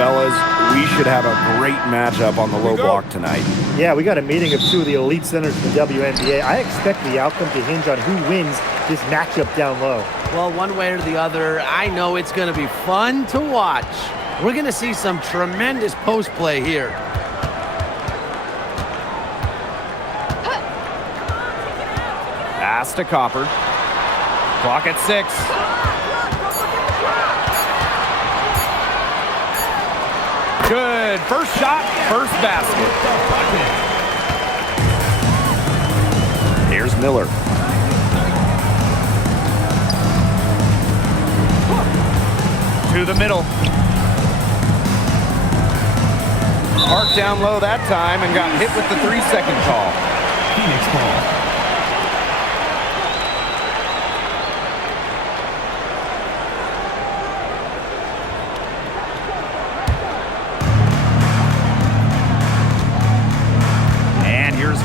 fellas. We should have a great matchup on the low block tonight. Yeah, we got a meeting of two of the elite centers in the WNBA. I expect the outcome to hinge on who wins this matchup down low. Well, one way or the other, I know it's going to be fun to watch. We're going to see some tremendous post play here. Pass to Copper. Clock at 6. Good. First shot, first basket. Here's Miller. To the middle. Marked down low that time and got hit with the 3-second call. Phoenix ball.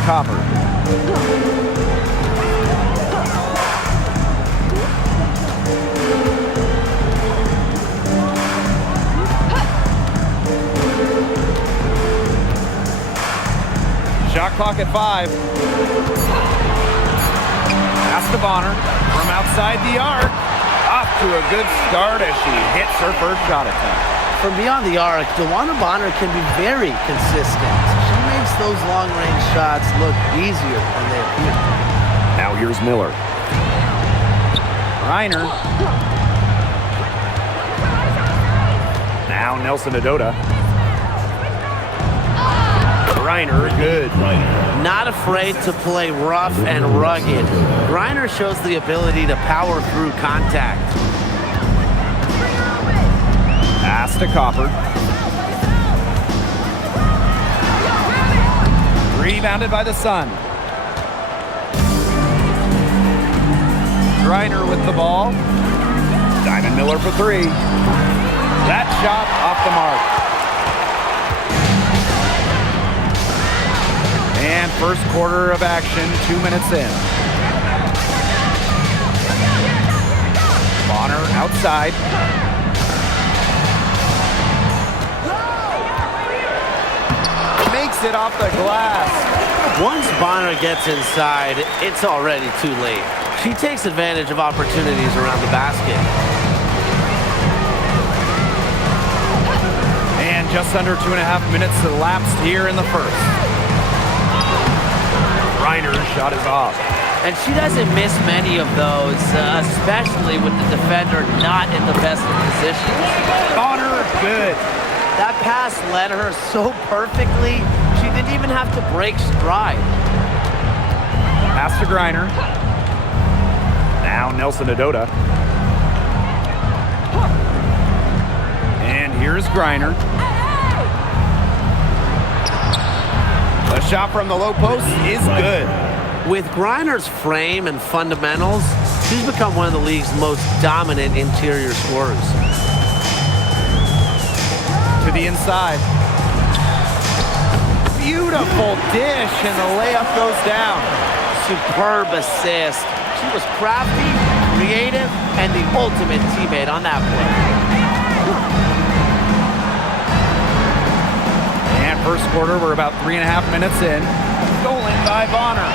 Copper. Shot clock at 5. Pass to Bonner from outside the arc. Off to a good start as she hits her first shot attempt. From beyond the arc, DeWanna Bonner can be very consistent. She makes those long-range shots look easier than they appear. Now here's Miller. Reiner. Now Nelson Adota. Reiner, good. Not afraid to play rough and rugged. Reiner shows the ability to power through contact. Pass to Copper. Rebounded by the Sun. Reiner with the ball. Diamond Miller for 3. That shot off the mark. And first quarter of action, 2 minutes in. Bonner outside. Makes it off the glass. Once Bonner gets inside, it's already too late. She takes advantage of opportunities around the basket. And just under 2.5 minutes elapsed here in the first. Reiner's shot is off. And she doesn't miss many of those, especially with the defender not in the best of positions. Bonner, good. That pass led her so perfectly, she didn't even have to break stride. Pass to Reiner. Now Nelson Adota. And here's Reiner. The shot from the low post is good. With Reiner's frame and fundamentals, she's become one of the league's most dominant interior scorers. To the inside. Beautiful dish, and the layup goes down. Superb assist. She was crafty, creative, and the ultimate teammate on that play. And first quarter, we're about 3.5 minutes in. Stolen by Bonner.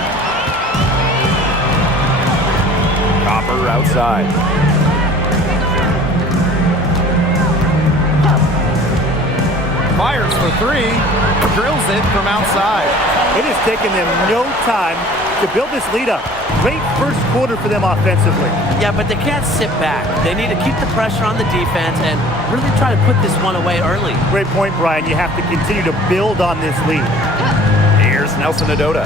Copper outside. Fires for 3, drills it from outside. It has taken them no time to build this lead up. Great first quarter for them offensively. Yeah, but they can't sit back. They need to keep the pressure on the defense and really try to put this one away early. Great point, Brian. You have to continue to build on this lead. Here's Nelson Adota.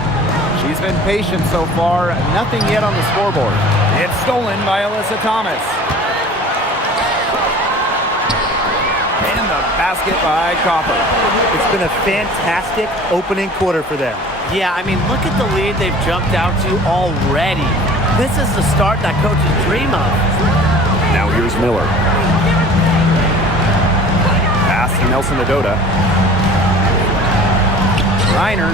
She's been patient so far. Nothing yet on the scoreboard. It's stolen by Alyssa Thomas. And the basket by Copper. It's been a fantastic opening quarter for them. Yeah, I mean, look at the lead they've jumped out to already. This is the start that coaches dream of. Now here's Miller. Pass to Nelson Adota. Reiner.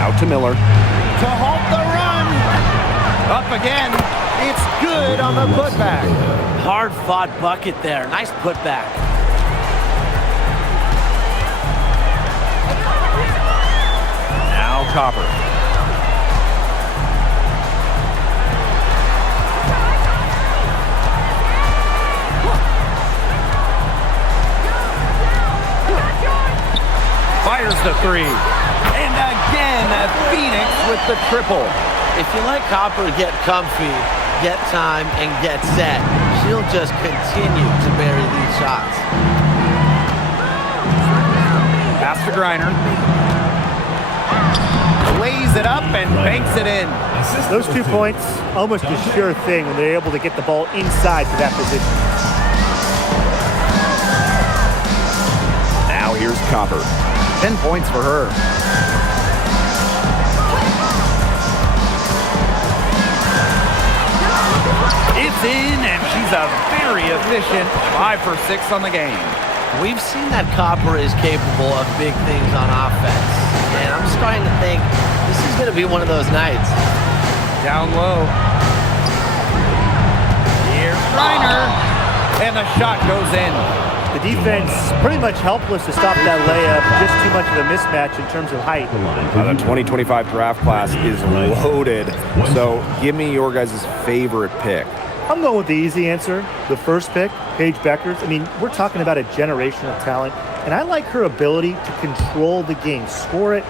Out to Miller. To halt the run. Up again. It's good on the putback. Hard-fought bucket there. Nice putback. Copper. Fires the three. And again, Phoenix with the triple. If you let Copper get comfy, get time, and get set, she'll just continue to bury these shots. Pass to Griner. Lays it up and banks it in. Those 2 points, almost a sure thing when they're able to get the ball inside to that position. Now here's Copper. 10 points for her. It's in, and she's a very efficient 5 for 6 on the game. We've seen that Copper is capable of big things on offense, and I'm starting to think this is going to be one of those nights. Down low. Here's Griner, and the shot goes in. The defense pretty much helpless to stop that layup. Just too much of a mismatch in terms of height. The 2025 draft class is loaded, so give me your guys' favorite pick. I'm going with the easy answer. The first pick, Paige Beckers. I mean, we're talking about a generational talent, and I like her ability to control the game, score it,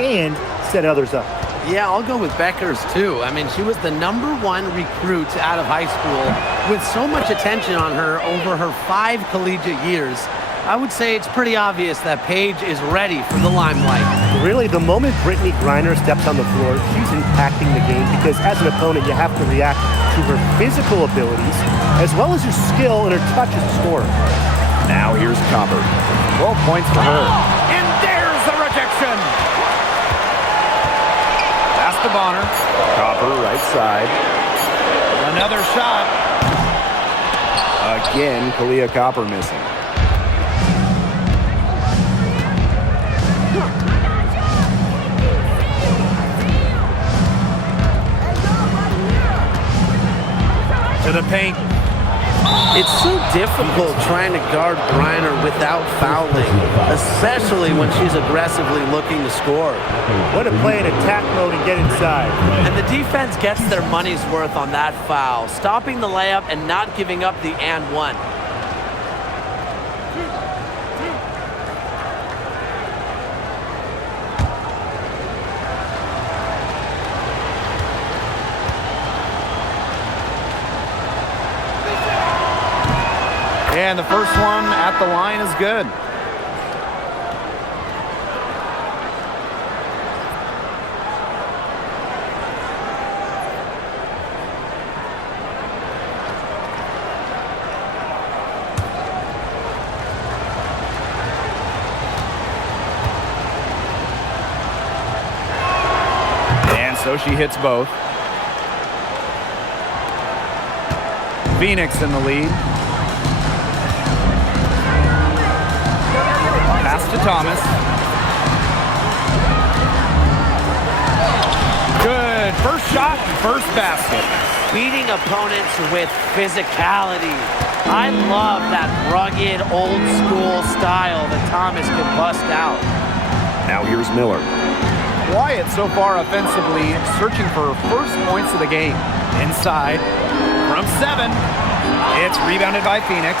and set others up. Yeah, I'll go with Beckers, too. I mean, she was the #1 recruit out of high school with so much attention on her over her 5 collegiate years. I would say it's pretty obvious that Paige is ready for the limelight. Really, the moment Brittany Griner steps on the floor, she's impacting the game because as an opponent, you have to react to her physical abilities as well as her skill and her touch as a scorer. Now here's Copper. 12 points for her. And there's the rejection. Pass to Bonner. Copper right side. Another shot. Again, Kalia Copper missing. To the paint. It's so difficult trying to guard Griner without fouling, especially when she's aggressively looking to score. What to play in attack mode and get inside. And the defense gets their money's worth on that foul, stopping the layup and not giving up the and one. And the first one at the line is good. And so she hits both. Phoenix in the lead. Pass to Thomas. Good. First shot and first basket. Beating opponents with physicality. I love that rugged, old-school style that Thomas can bust out. Now here's Miller. Wyatt so far offensively searching for first points of the game. Inside from 7. It's rebounded by Phoenix.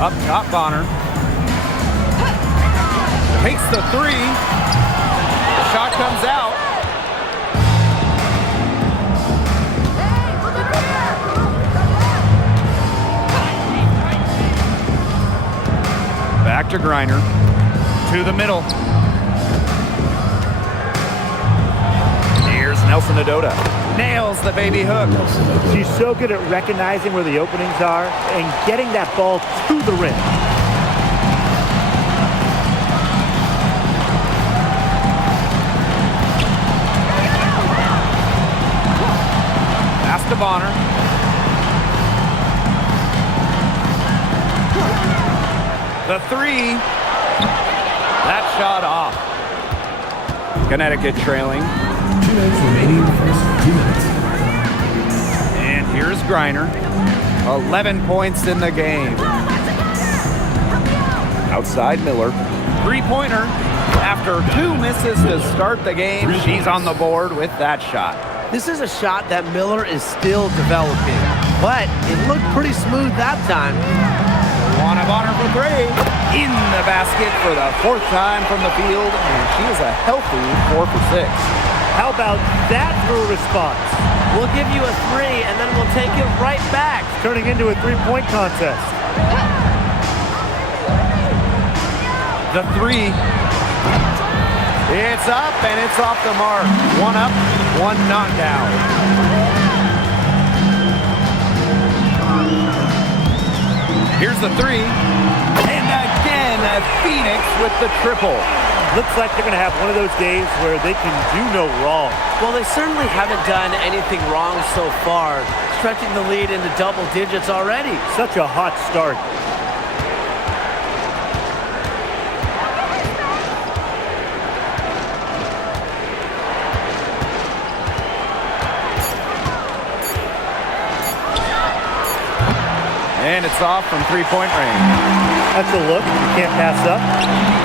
Up top, Bonner. Takes the 3. The shot comes out. Back to Griner. To the middle. Here's Nelson Adota. Nails the baby hook. She's so good at recognizing where the openings are and getting that ball to the rim. Pass to Bonner. The 3. That shot off. Connecticut trailing. 2 minutes remaining in the first. 2 minutes. And here's Griner. 11 points in the game. Outside Miller. Three-pointer. After 2 misses to start the game, she's on the board with that shot. This is a shot that Miller is still developing, but it looked pretty smooth that time. Wanna Bonner for 3. In the basket for the 4th time from the field, and she is a healthy 4 for 6. How about that for a response? We'll give you a 3, and then we'll take it right back. Turning into a three-point contest. The 3. It's up, and it's off the mark. 1 up, 1 not down. Here's the 3. And again, Phoenix with the triple. Looks like they're going to have one of those days where they can do no wrong. Well, they certainly haven't done anything wrong so far, stretching the lead into double digits already. Such a hot start. And it's off from three-point range. That's a look you can't pass up.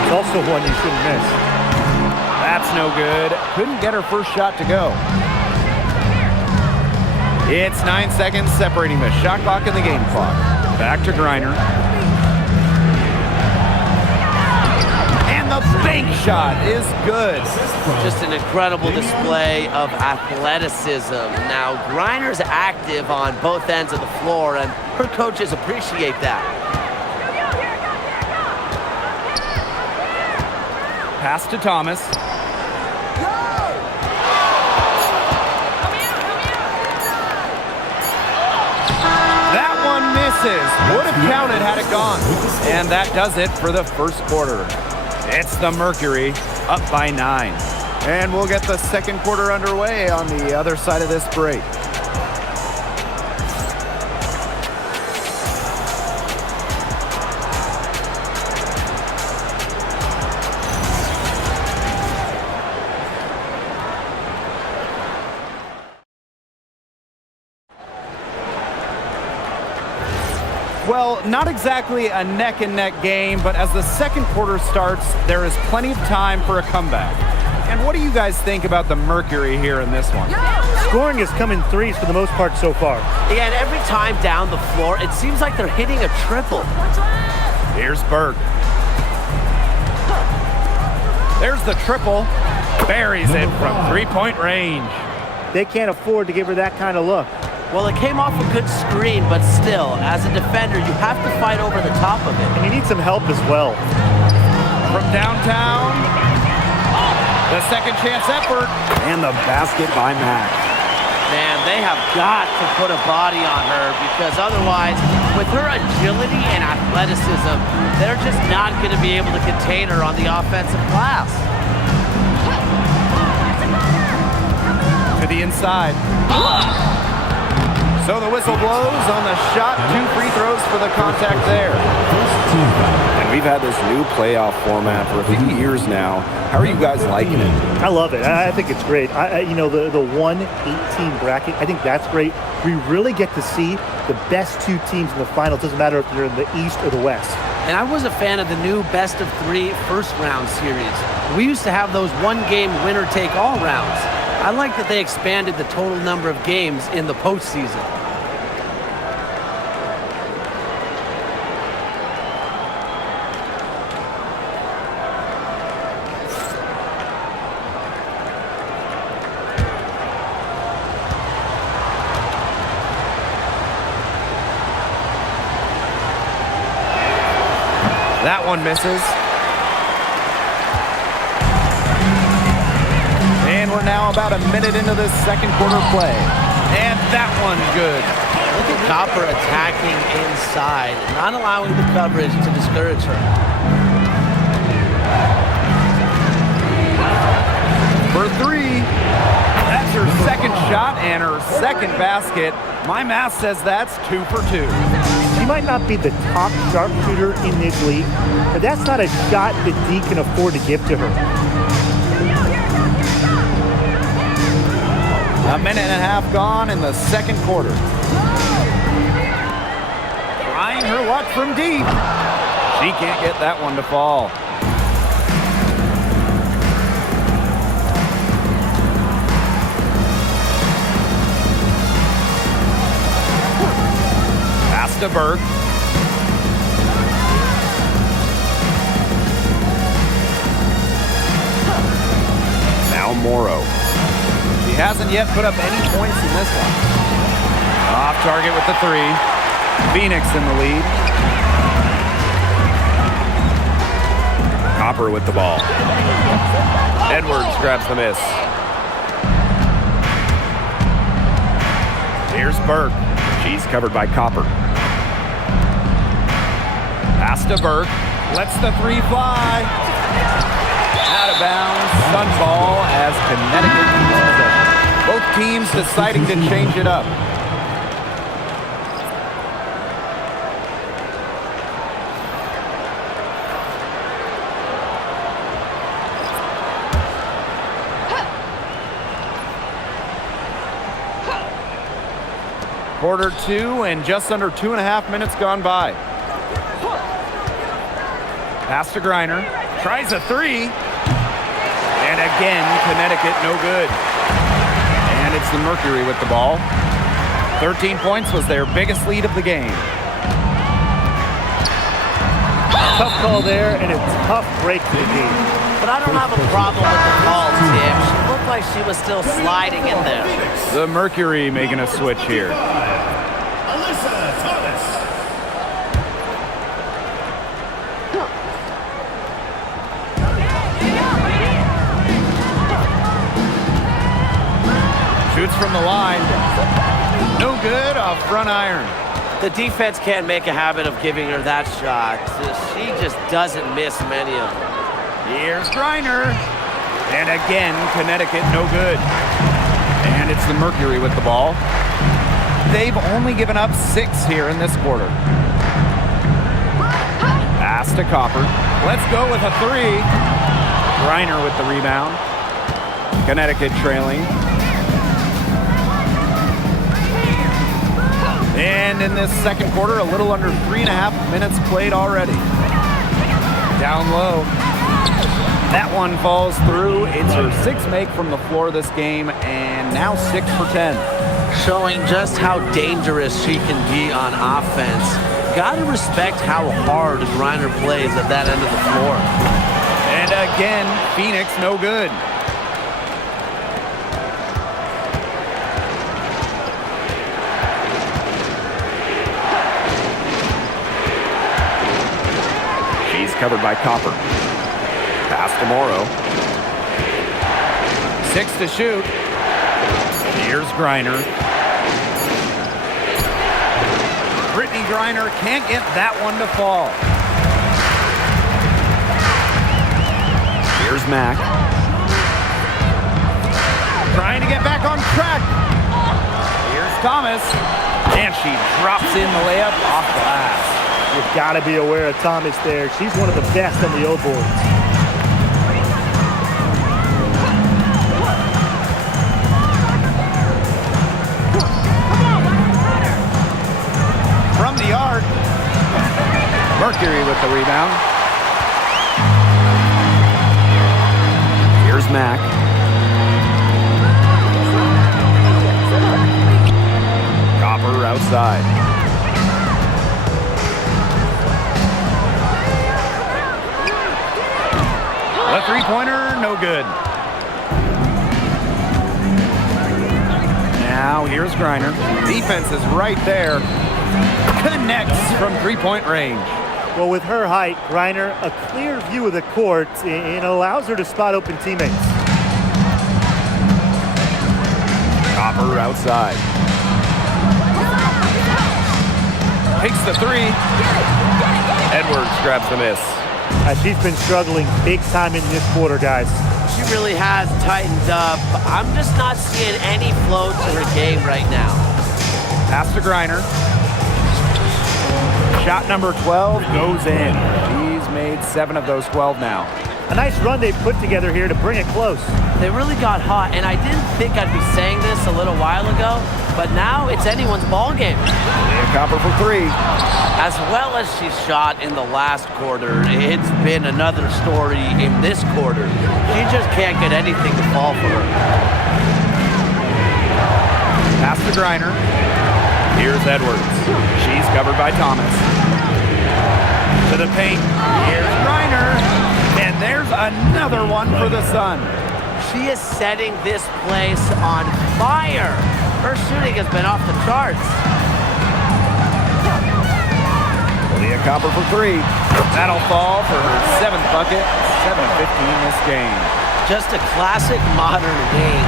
It's also one you shouldn't miss. That's no good. Couldn't get her first shot to go. It's 9 seconds separating the shot clock and the game clock. Back to Griner. And the bank shot is good. Just an incredible display of athleticism. Now, Griner's active on both ends of the floor, and her coaches appreciate that. Pass to Thomas. That one misses. Would have counted had it gone. And that does it for the first quarter. It's the Mercury up by 9. And we'll get the second quarter underway on the other side of this break. Well, not exactly a neck-and-neck game, but as the second quarter starts, there is plenty of time for a comeback. And what do you guys think about the Mercury here in this one? Scoring has come in threes for the most part so far. Yeah, and every time down the floor, it seems like they're hitting a triple. Here's Berg. There's the triple. Buries it from three-point range. They can't afford to give her that kind of look. Well, it came off a good screen, but still, as a defender, you have to fight over the top of it. And you need some help as well. From downtown, the second chance effort, and the basket by Mack. Man, they have got to put a body on her, because otherwise, with her agility and athleticism, they're just not going to be able to contain her on the offensive glass. To the inside. So the whistle blows on the shot. 2 free throws for the contact there. And we've had this new playoff format for a few years now. How are you guys liking it? I love it. I think it's great. You know, the 1-18 bracket, I think that's great. We really get to see the best 2 teams in the final. It doesn't matter if they're in the East or the West. And I was a fan of the new best-of-3 first-round series. We used to have those one-game winner-take-all rounds. I like that they expanded the total number of games in the postseason. That one misses. And we're now about a minute into the second quarter play. And that one good. Look at Copper attacking inside, not allowing the coverage to discourage her. For 3. That's her second shot and her second basket. My math says that's 2 for 2. She might not be the top sharpshooter in this league, but that's not a shot that D can afford to give to her. A minute and a half gone in the second quarter. Trying her luck from deep. She can't get that one to fall. Pass to Burke. Now Morrow. She hasn't yet put up any points in this one. Off target with the 3. Phoenix in the lead. Copper with the ball. Edwards grabs the miss. Here's Burke. She's covered by Copper. Pass to Burke. Lets the 3 fly. Out of bounds. Sun ball as Connecticut keeps possession. Both teams deciding to change it up. Quarter 2 and just under 2.5 minutes gone by. Pass to Griner. Tries a 3. And again, Connecticut no good. And it's the Mercury with the ball. 13 points was their biggest lead of the game. Tough call there and a tough break to the game. But I don't have a problem with the call, Tim. She looked like she was still sliding in there. The Mercury making a switch here. Shoots from the line. No good off front iron. The defense can't make a habit of giving her that shot. She just doesn't miss many of them. Here's Griner. And again, Connecticut no good. And it's the Mercury with the ball. They've only given up 6 here in this quarter. Pass to Copper. Let's go with a 3. Griner with the rebound. Connecticut trailing. And in this second quarter, a little under 3.5 minutes played already. Down low. That one falls through. It's her 6th make from the floor this game, and now 6 for 10. Showing just how dangerous she can be on offense. Gotta respect how hard Griner plays at that end of the floor. And again, Phoenix no good. She's covered by Copper. Pass to Morrow. 6 to shoot. Here's Griner. Brittany Griner can't get that one to fall. Here's Mack. Trying to get back on track. Here's Thomas. And she drops in the layup off glass. You've got to be aware of Thomas there. She's one of the best on the O boards. From the arc. Mercury with the rebound. Here's Mack. Copper outside. The 3-pointer, no good. Now here's Griner. Defense is right there. Connects from 3-point range. Well, with her height, Griner, a clear view of the court, and allows her to spot open teammates. Copper outside. Takes the 3. Edwards grabs the miss. She's been struggling big time in this quarter, guys. She really has tightened up. I'm just not seeing any flow to her game right now. Pass to Griner. Shot number 12 goes in. She's made 7 of those 12 now. A nice run they put together here to bring it close. They really got hot, and I didn't think I'd be saying this a little while ago, but now it's anyone's ball game. Leah Copper for three. As well as she shot in the last quarter, it's been another story in this quarter. She just can't get anything to fall for her. Pass to Griner. Here's Edwards. She's covered by Thomas. To the paint. Here's Griner. And there's another one for the Sun. She is setting this place on fire. Her shooting has been off the charts. Leah Copper for three. That'll fall for her 7th bucket. 7 of 15 this game. Just a classic modern wing.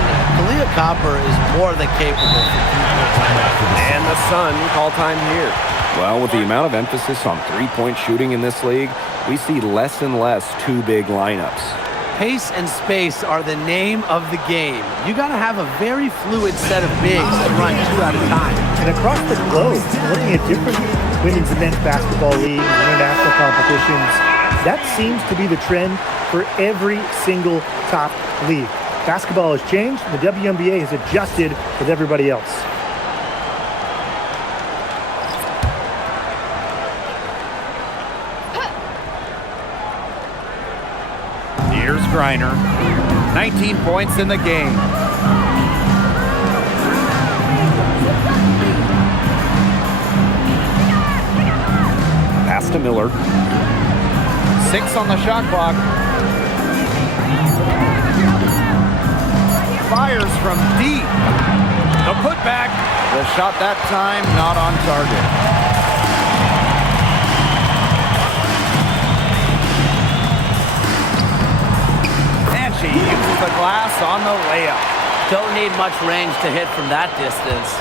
Leah Copper is more than capable. And the Sun call time here. Well, with the amount of emphasis on three-point shooting in this league, we see less and less two big lineups. Pace and space are the name of the game. You got to have a very fluid set of bigs that run 2 at a time. And across the globe, looking at different women's and men's basketball leagues and international competitions, that seems to be the trend for every single top league. Basketball has changed, and the WNBA has adjusted with everybody else. Here's Griner. 19 points in the game. Pass to Miller. 6 on the shot clock. Fires from deep. The putback. The shot that time not on target. And she uses the glass on the layup. Don't need much range to hit from that distance.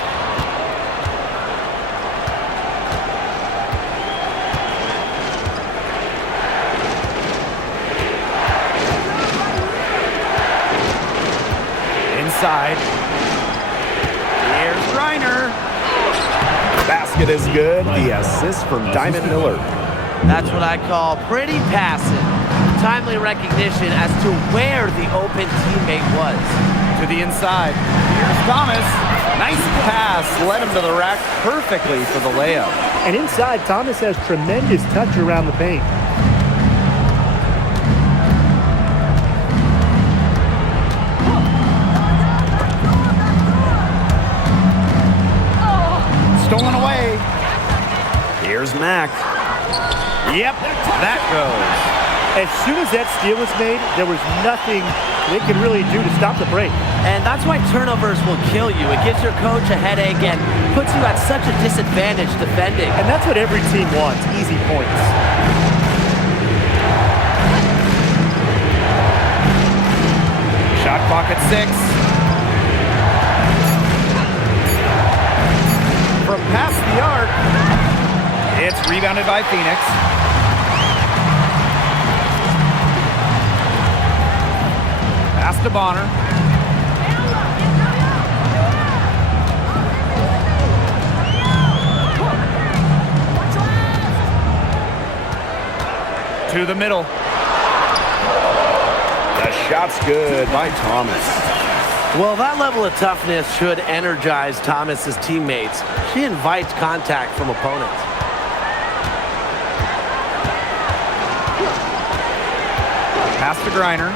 Inside. Here's Griner. Basket is good. The assist from Diamond Miller. That's what I call pretty passive. Timely recognition as to where the open teammate was. To the inside. Here's Thomas. Nice pass. Led him to the rack perfectly for the layup. And inside, Thomas has tremendous touch around the paint. Stolen away. Here's Mack. Yep, that goes. As soon as that steal was made, there was nothing they could really do to stop the break. And that's why turnovers will kill you. It gives your coach a headache and puts you at such a disadvantage defending. And that's what every team wants, easy points. Shot clock at 6. From past the arc. It's rebounded by Phoenix. Pass to Bonner. To the middle. The shot's good by Thomas. Well, that level of toughness should energize Thomas's teammates. She invites contact from opponents. Pass to Griner.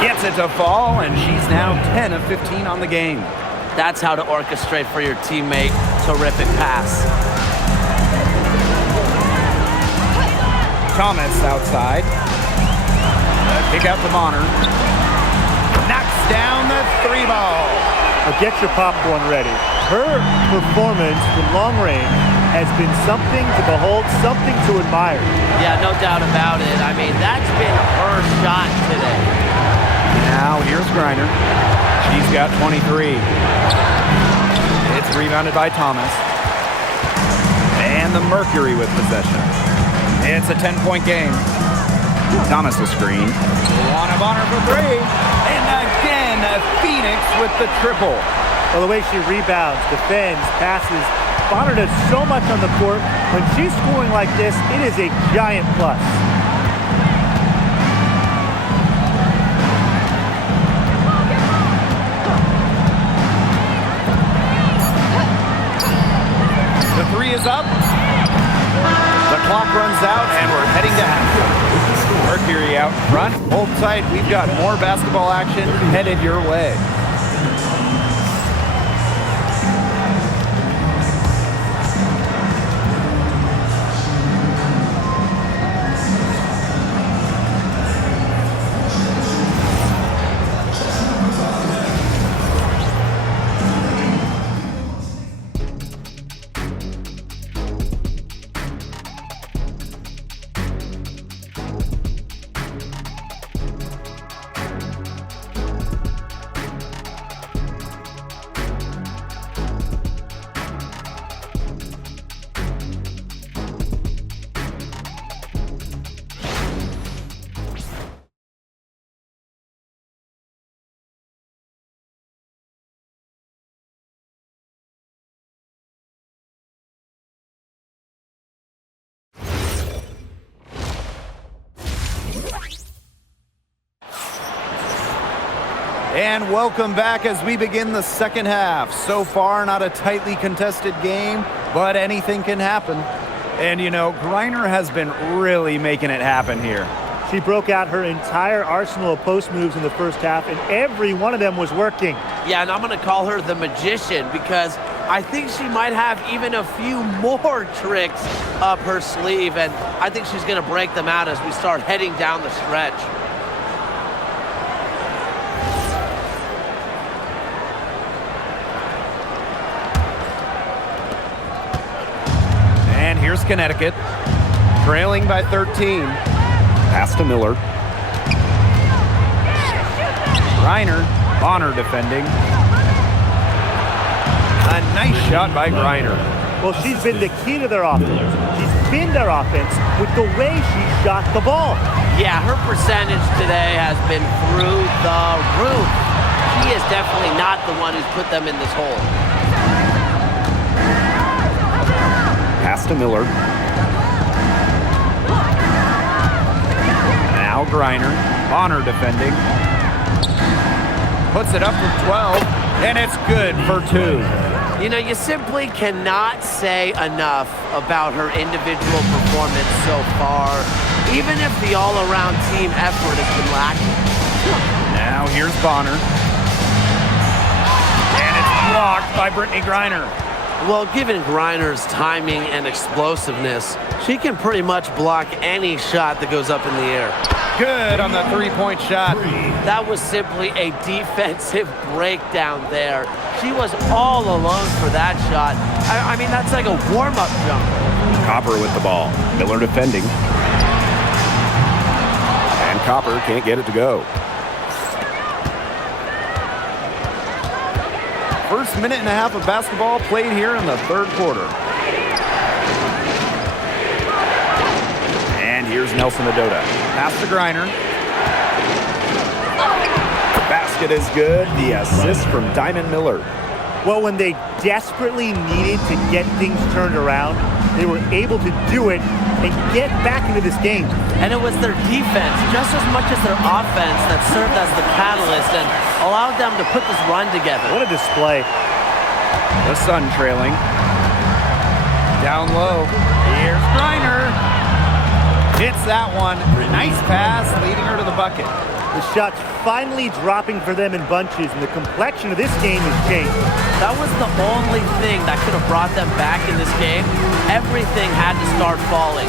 Gets it to fall, and she's now 10 of 15 on the game. That's how to orchestrate for your teammate. Terrific pass. Thomas outside. Kick out to Bonner. Knocks down the 3 ball. Now get your popcorn ready. Her performance from long range has been something to behold, something to admire. Yeah, no doubt about it. I mean, that's been her shot today. Now here's Griner. She's got 23. It's rebounded by Thomas. And the Mercury with possession. It's a 10-point game. Thomas will screen. Luana Bonner for 3. And again, Phoenix with the triple. Well, the way she rebounds, defends, passes, Bonner does so much on the court. When she's scoring like this, it is a giant plus. is up. The clock runs out, and we're heading to halftime. Mercury out front. Hold tight. We've got more basketball action headed your way. And welcome back as we begin the second half. So far, not a tightly contested game, but anything can happen. And you know, Griner has been really making it happen here. She broke out her entire arsenal of post moves in the first half, and every one of them was working. Yeah, and I'm going to call her the magician because I think she might have even a few more tricks up her sleeve, and I think she's going to break them out as we start heading down the stretch. And here's Connecticut, trailing by 13. Pass to Miller. Griner, Bonner defending. A nice shot by Griner. Well, she's been the key to their offense. She's been their offense with the way she shot the ball. Yeah, her percentage today has been through the roof. She is definitely not the one who's put them in this hole. Pass to Miller. Now Griner, Bonner defending. Puts it up for 12, and it's good for 2. You know, you simply cannot say enough about her individual performance so far, even if the all-around team effort has been lacking. Now here's Bonner. And it's blocked by Brittany Griner. Well, given Griner's timing and explosiveness, she can pretty much block any shot that goes up in the air. Good on the three-point shot. That was simply a defensive breakdown there. She was all alone for that shot. I mean, that's like a warm-up jump. Copper with the ball. Miller defending. And Copper can't get it to go. First minute and a half of basketball played here in the third quarter. And here's Nelson Adota. Pass to Griner. The basket is good. The assist from Diamond Miller. Well, when they desperately needed to get things turned around, they were able to do it and get back into this game. And it was their defense, just as much as their offense, that served as the catalyst and allowed them to put this run together. What a display. The Sun trailing. Down low. Here's Griner. Hits that one. Nice pass, leading her to the bucket. The shots finally dropping for them in bunches, and the complexion of this game has changed. That was the only thing that could have brought them back in this game. Everything had to start falling.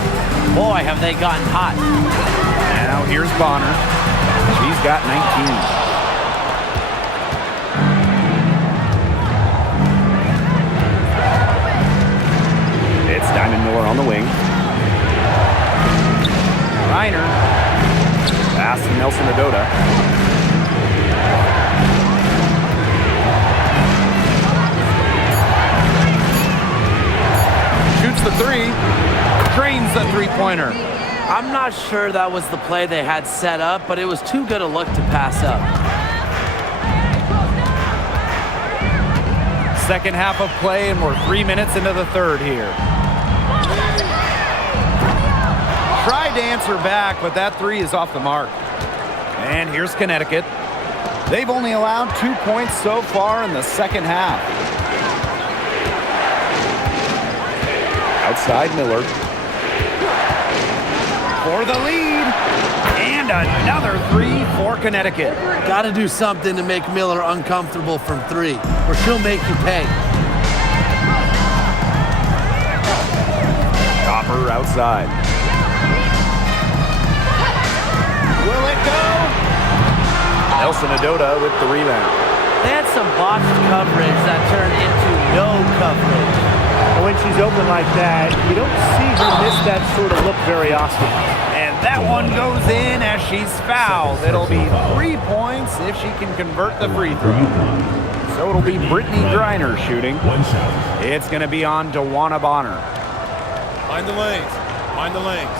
Boy, have they gotten hot. Now here's Bonner. She's got 19. It's Diamond Miller on the wing. Griner. Pass to Nelson Adota. Shoots the three. Drains the three-pointer. I'm not sure that was the play they had set up, but it was too good a look to pass up. Second half of play, and we're 3 minutes into the third here. Tried to answer back, but that three is off the mark. And here's Connecticut. They've only allowed 2 points so far in the second half. Outside Miller. For the lead. And another three for Connecticut. Got to do something to make Miller uncomfortable from three, or she'll make you pay. Copper outside. Will it go? Nelson Adota with the rebound. They had some botched coverage that turned into no coverage. And when she's open like that, you don't see her miss that sort of look very often. And that one goes in as she's fouled. It'll be 3 points if she can convert the free throw. So it'll be Brittany Griner shooting. One shot. It's going to be on DeWanna Bonner. Mind the lanes. Mind the lanes.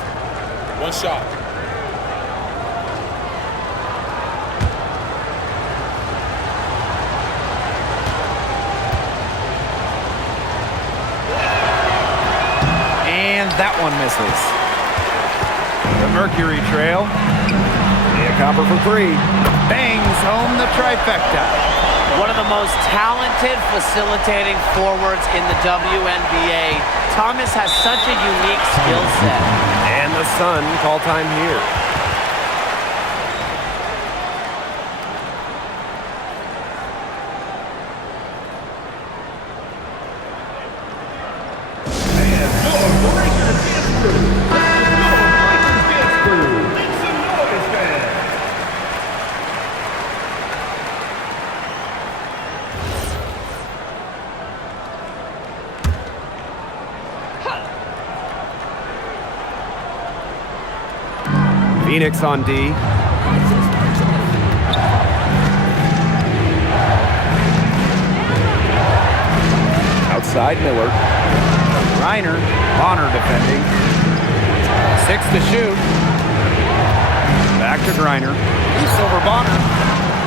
One shot. And that one misses. The Mercury trail. Yeah, Copper for three. Bangs home the trifecta. One of the most talented facilitating forwards in the WNBA. Thomas has such a unique skill set. And the Sun call time here. Phoenix on D. Outside Miller. Griner, Bonner defending. 6 to shoot. Back to Griner. East over Bonner.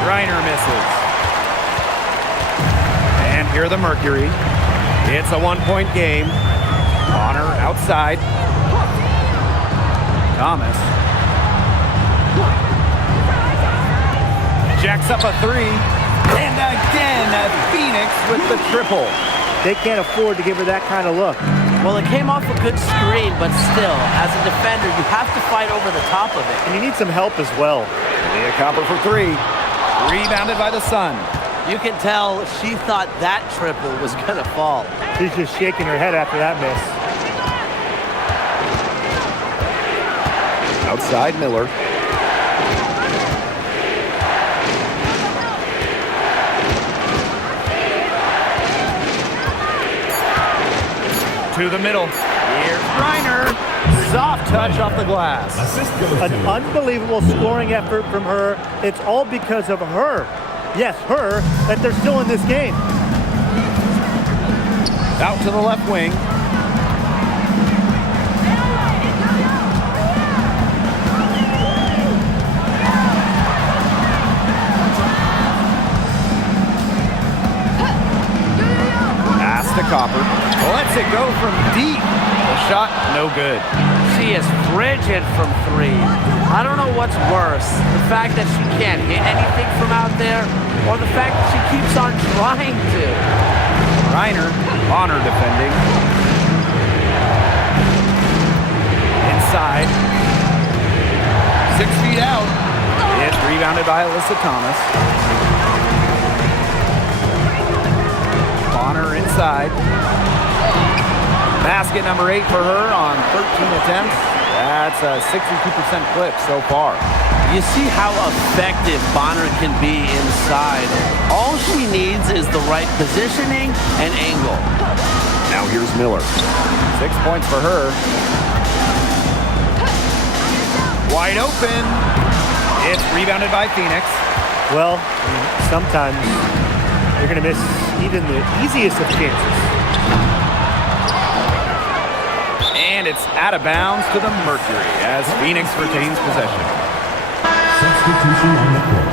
Griner misses. And here the Mercury. It's a 1-point game. Bonner outside. Thomas. Jacks up a three. And again, Phoenix with the triple. They can't afford to give her that kind of look. Well, it came off a good screen, but still, as a defender, you have to fight over the top of it. And you need some help as well. Yeah, Copper for three. Rebounded by the Sun. You can tell she thought that triple was going to fall. She's just shaking her head after that miss. Outside Miller. To the middle. Here's Griner. Soft touch off the glass. Assist goes An to unbelievable scoring effort from her. It's all because of her. Yes, her, that they're still in this game. Out to the left wing. Pass to Copper. Lets it go from deep. The shot, no good. She is frigid from three. I don't know what's worse, the fact that she can't hit anything from out there, or the fact that she keeps on trying to. Griner, Bonner defending. Inside. 6 feet out. It's rebounded by Alyssa Thomas. Bonner inside. Basket number 8 for her on 13 attempts. That's a 62% clip so far. You see how effective Bonner can be inside. All she needs is the right positioning and angle. Now here's Miller. 6 points for her. Wide open. It's rebounded by Phoenix. Well, sometimes you're going to miss even the easiest of chances. And it's out of bounds to the Mercury as Phoenix retains possession. substitution on the court.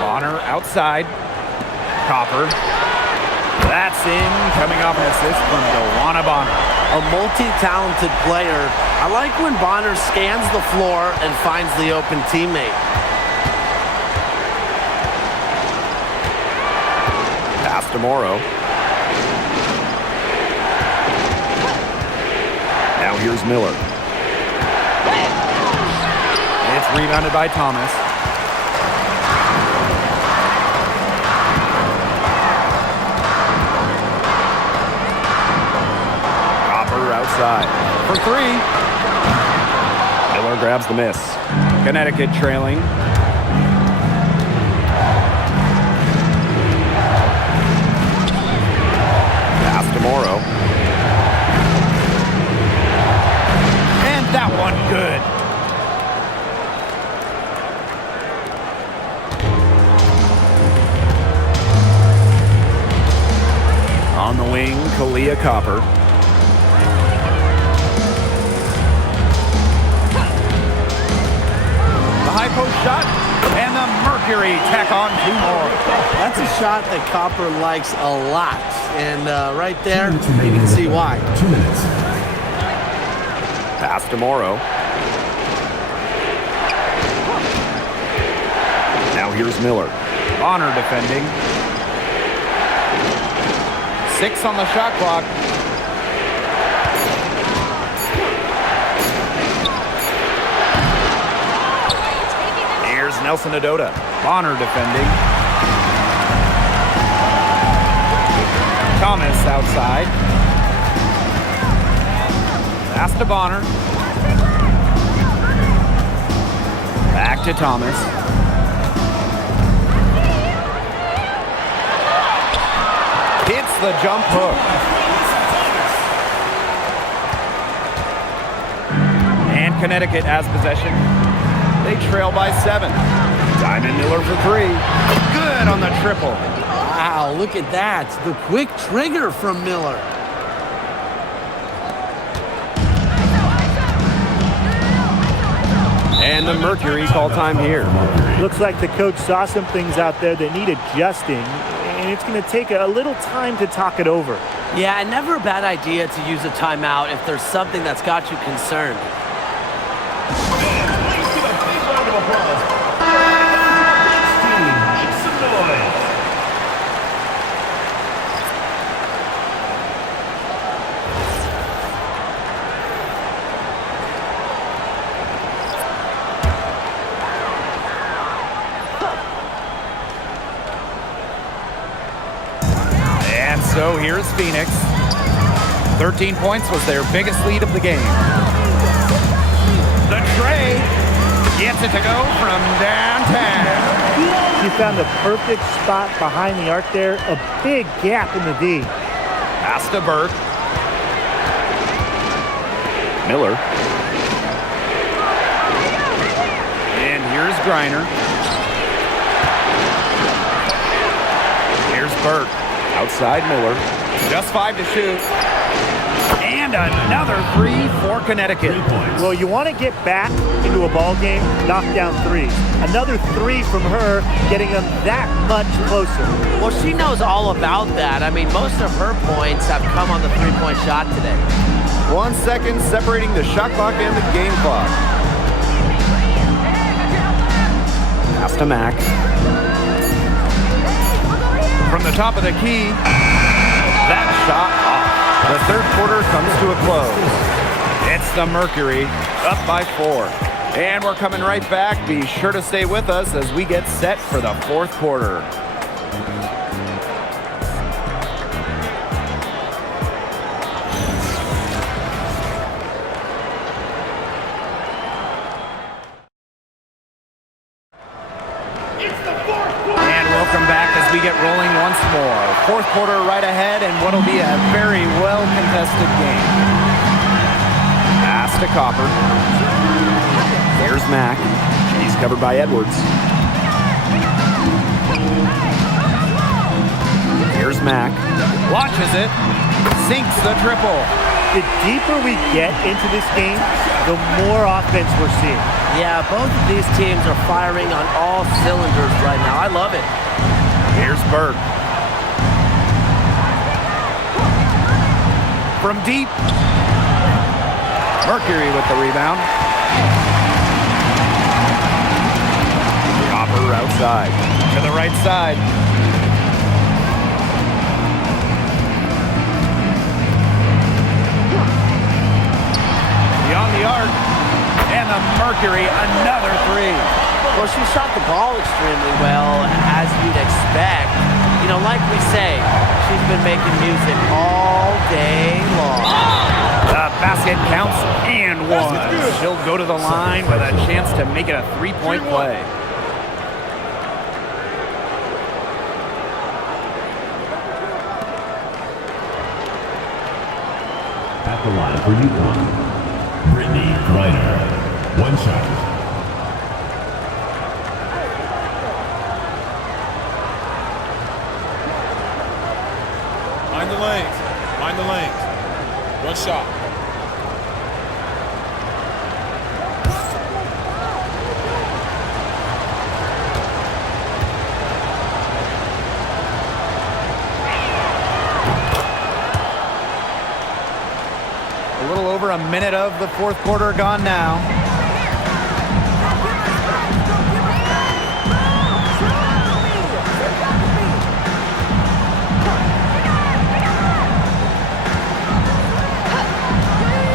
Bonner outside. Copper. That's in, coming off an assist from Joanna Bonner. A multi-talented player. I like when Bonner scans the floor and finds the open teammate. Pass to Morrow. Now here's Miller. It's rebounded by Thomas. Copper outside. For three. Miller grabs the miss. Connecticut trailing. Pass to Morrow. And that one good. On the wing, Kalia Copper. The high post shot, and the Mercury tack on two more. That's a shot that Copper likes a lot. And right there, you can see why. 2 minutes. Pass to Morrow. Now here's Miller. Bonner defending. 6 on the shot clock. Here's Nelson Adota. Bonner defending. Thomas outside. Pass to Bonner. Back to Thomas. Hits the jump hook. And Connecticut has possession. They trail by 7. Diamond Miller for 3. Good on the triple. Wow, look at that. The quick trigger from Miller. And the Mercury call time here. Looks like the coach saw some things out there that need adjusting, and it's going to take a little time to talk it over. Yeah, and never a bad idea to use a timeout if there's something that's got you concerned. Please give a big round of applause. Make some noise. And so here's Phoenix. 13 points was their biggest lead of the game. The tray gets it to go from downtown. He found the perfect spot behind the arc there, a big gap in the D. Pass to Burke. Miller. And here's Griner. Here's Burke. Outside Miller. Just 5 to shoot. And another 3 for Connecticut. Well, you want to get back into a ball game, knock down threes. Another 3 from her, getting them that much closer. Well, she knows all about that. I mean, most of her points have come on the three-point shot today. 1 second separating the shot clock and the game clock. Pass to Mack. From the top of the key, that shot off. The third quarter comes to a close. It's the Mercury up by 4. And we're coming right back. Be sure to stay with us as we get set for the fourth quarter. And welcome back as we get rolling once more. Fourth quarter right ahead, and what'll be a very well-contested game. Pass to Copper. There's Mack. He's covered by Edwards. Here's Mack. Launches it. Sinks the triple. The deeper we get into this game, the more offense we're seeing. Yeah, both of these teams are firing on all cylinders right now. I love it. Here's Burke. from deep. Mercury with the rebound. Copper outside. To the right side. Beyond the arc. And the Mercury, another three. Well, she shot the ball extremely well, as you'd expect. You know, like we say, she's been making music all day long. The basket counts and one. She'll go to the line with a chance to make it a three-point play. At the line for UConn, Brittany Griner. One shot. Mind the lanes. Mind the lanes. One shot. A little over a minute of the fourth quarter gone now.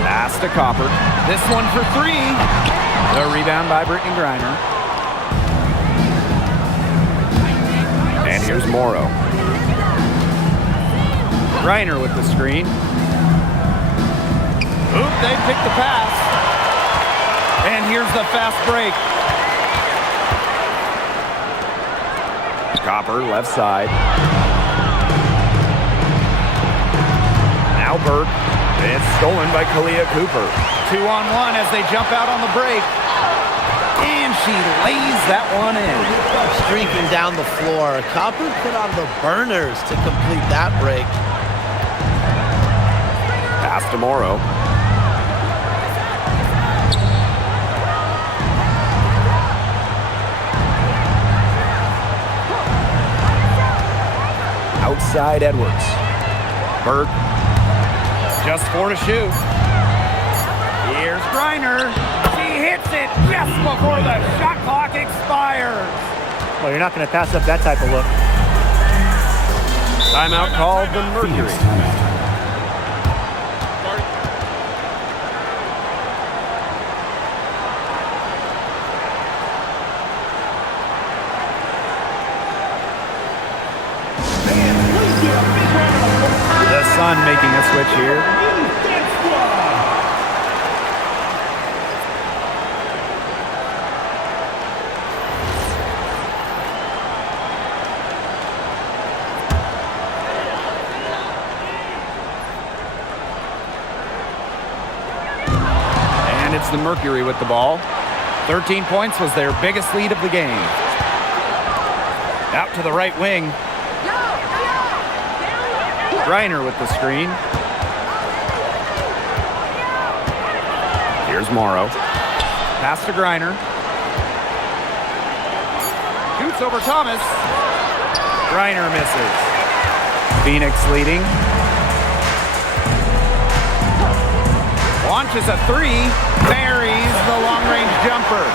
Pass to Copper. This one for three. The rebound by Brittany Griner. And here's Morrow. Griner with the screen. Oop, they picked the pass. And here's the fast break. Copper left side. Now Burke. It's stolen by Kalia Cooper. 2-on-1 as they jump out on the break. And she lays that one in. Streaking down the floor. Copper put on the burners to complete that break. Pass to Morrow. Outside Edwards. Burke. Just 4 to shoot. Here's Griner. She hits it just before the shot clock expires. Well, you're not going to pass up that type of look. Timeout called the Mercury. The Sun making a switch here. And it's the Mercury with the ball. 13 points was their biggest lead of the game. Out to the right wing. Griner with the screen. Here's Morrow. Pass to Griner. Shoots over Thomas. Griner misses. Phoenix leading. Launches a three. Buries the long-range jumper.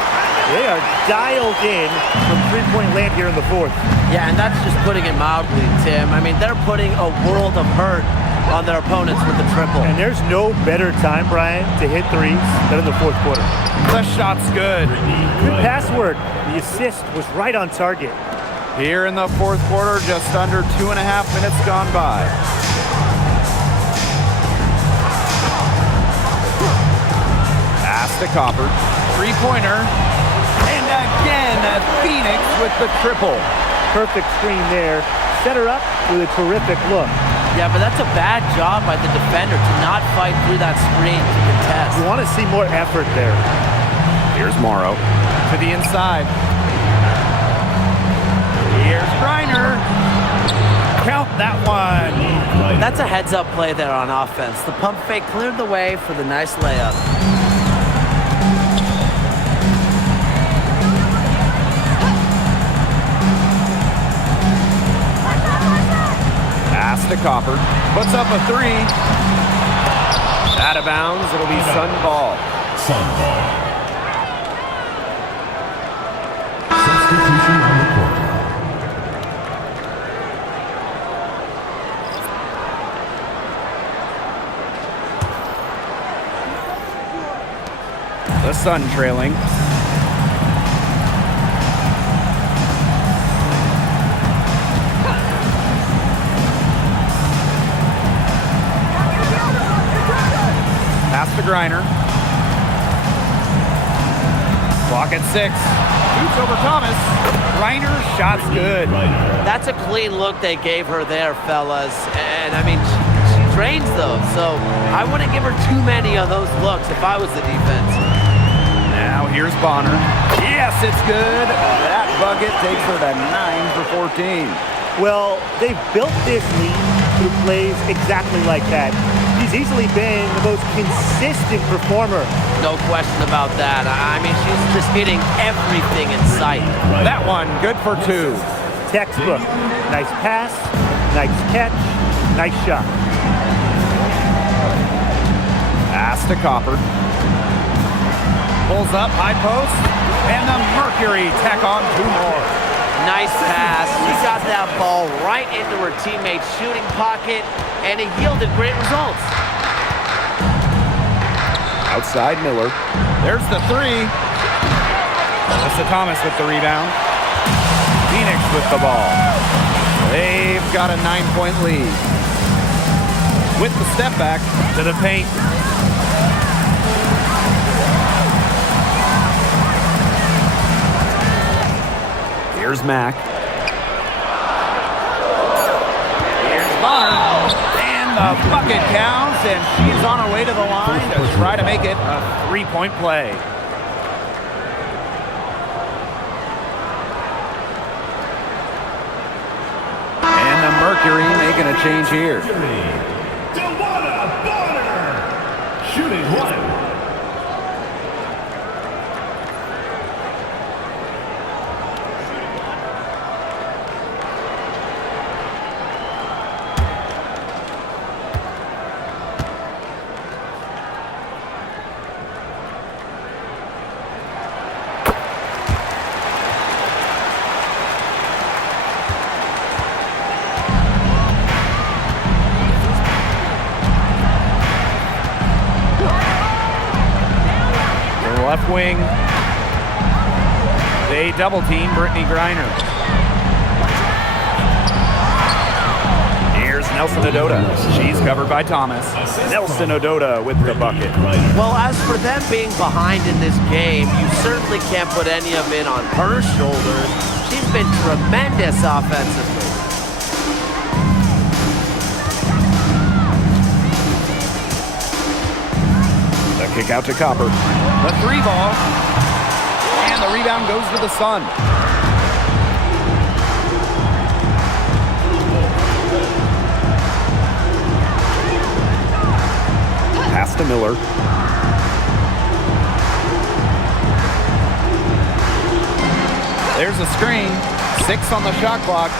They are dialed in from three-point land here in the fourth. Yeah, and that's just putting it mildly, Tim. I mean, they're putting a world of hurt on their opponents with the triple. And there's no better time, Brian, to hit threes than in the fourth quarter. The shot's good. Good pass work. The assist was right on target. Here in the fourth quarter, just under 2.5 minutes gone by. Pass to Copper. Three-pointer. And again, Phoenix with the triple. Perfect screen there. Set her up with a terrific look. Yeah, but that's a bad job by the defender to not fight through that screen to contest. You want to see more effort there. Here's Morrow. To the inside. Here's Griner. Count that one. That's a heads-up play there on offense. The pump fake cleared the way for the nice layup. Pass to Copper. Puts up a three. Out of bounds, it'll be Sun ball. Sun ball. Substitution on the court. The Sun trailing. Pass to Griner. Clock at 6. Shoots over Thomas. Griner, shot's good. That's a clean look they gave her there, fellas. And, I mean, she drains those. So I wouldn't give her too many of those looks if I was the defense. Now here's Bonner. Yes, it's good. That bucket takes her to 9 for 14. Well, they've built this lead who plays exactly like that. She's easily been the most consistent performer. No question about that. I mean, she's just hitting everything in sight. That one, good for 2. Textbook. Nice pass, nice catch, nice shot. Pass to Copper. Pulls up, high post, and the Mercury tack on 2 more. Nice pass. She got that ball right into her teammate's shooting pocket, and it yielded great results. Outside Miller. There's the 3. Melissa Thomas with the rebound. Phoenix with the ball. They've got a 9-point lead. With the step back to the paint. Here's Mack. Here's Bonner. And the bucket counts, and she's on her way to the line to try to make it a 3-point play. And the Mercury making a change here. Shooting 1. Left wing. They double team Brittany Griner. Here's Nelson Odota. She's covered by Thomas. Nelson Odota with the bucket. Well, as for them being behind in this game, you certainly can't put any of it on her shoulders. She's been tremendous offensively. The kick out to Copper. The 3 ball. And the rebound goes to the Sun. Pass to Miller. There's a screen. 6 on the shot clock.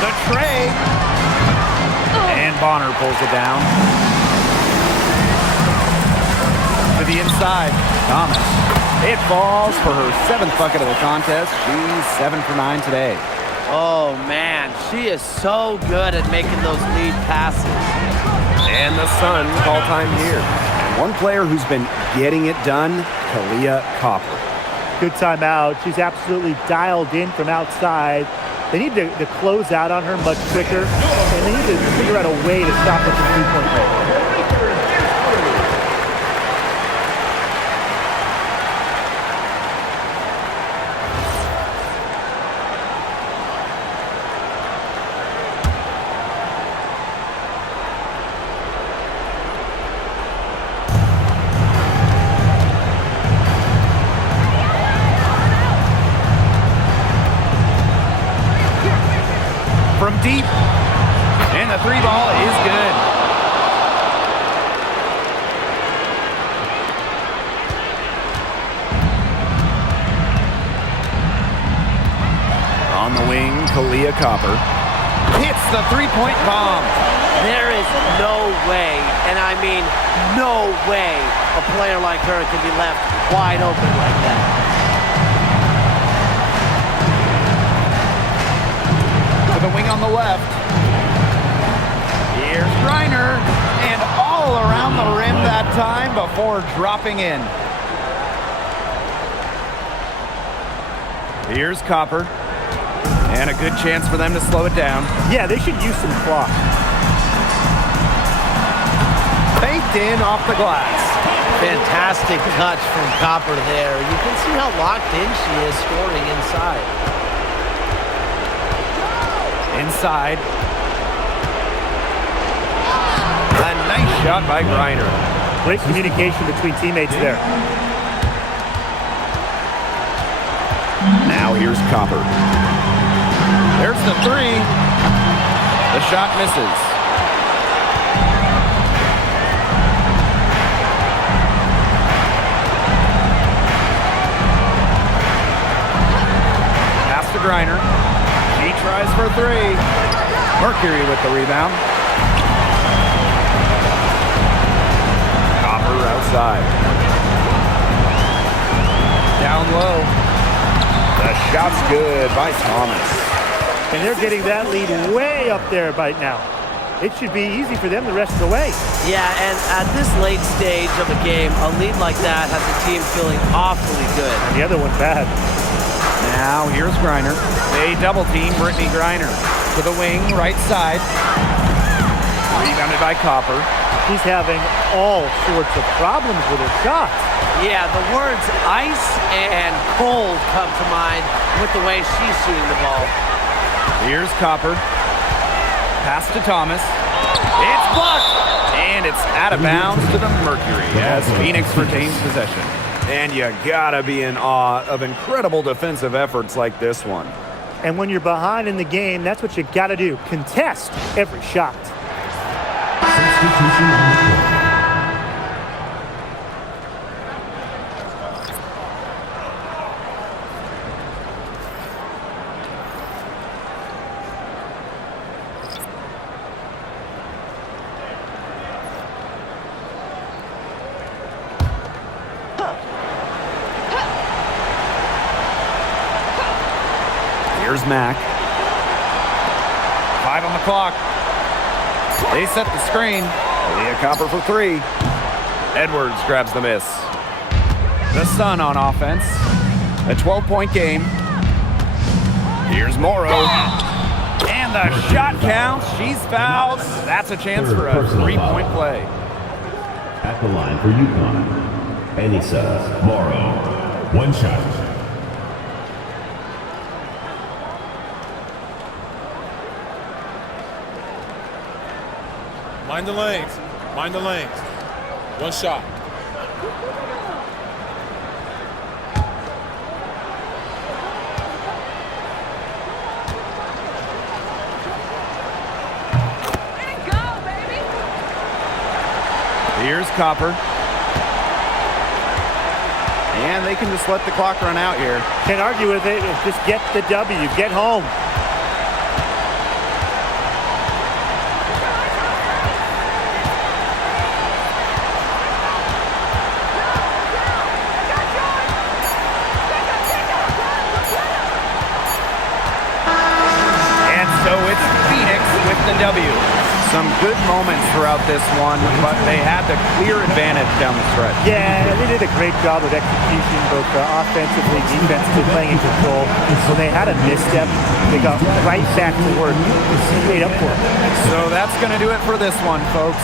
The tray. And Bonner pulls it down. To the inside. Thomas. It falls for her 7th bucket of the contest. She's 7 for 9 today. Oh, man. She is so good at making those lead passes. And the Sun call time here. And one player who's been getting it done, Kalia Copper. Good timeout. She's absolutely dialed in from outside. They need to close out on her much quicker, and they need to figure out a way to stop her from 3-point range. From deep, and the 3 ball is good. On the wing, Kalia Copper hits the 3-point bomb. There is no way, and I mean no way, a player like her can be left wide open like that. To the wing on the left. Here's Griner, and all around the rim that time before dropping in. Here's Copper, and a good chance for them to slow it down. Yeah, they should use some clock. Baked in off the glass. Fantastic touch from Copper there. You can see how locked in she is scoring inside. Inside. A nice shot by Griner. Great communication between teammates there. Now here's Copper. There's the three. The shot misses. Pass to Griner. She tries for three. Mercury with the rebound. Copper outside. Down low. The shot's good by Thomas. And they're getting that lead way up there right now. It should be easy for them the rest of the way. Yeah, and at this late stage of a game, a lead like that has the team feeling awfully good. And the other one bad. Now here's Griner. They double team Brittany Griner. To the wing, right side. Rebounded by Copper. She's having all sorts of problems with her shots. Yeah, the words ice and cold come to mind with the way she's shooting the ball. Here's Copper. Pass to Thomas. It's blocked! And it's out of bounds to the Mercury as Phoenix retains possession. And you gotta be in awe of incredible defensive efforts like this one. And when you're behind in the game, that's what you got to do. Contest every shot. Substitution on the court. Here's Mack. 5 on the clock. They set the screen. Leah Copper for three. Edwards grabs the miss. The Sun on offense. A 12-point game. Here's Morrow. And the shot counts. She's fouled. That's a chance for a three-point play. At the line for UConn, Anissa Morrow. One shot. Mind the lanes. Mind the lanes. One shot. Here's Copper. And they can just let the clock run out here. Can't argue with it. Just get the W. Get home. And so it's Phoenix with the W. Some good moments throughout this one, but they had the clear advantage down the stretch. Yeah, they did a great job of execution, both offensively, defensively, playing in control. When they had a misstep, they got right back to work. Made up for it. So that's going to do it for this one, folks.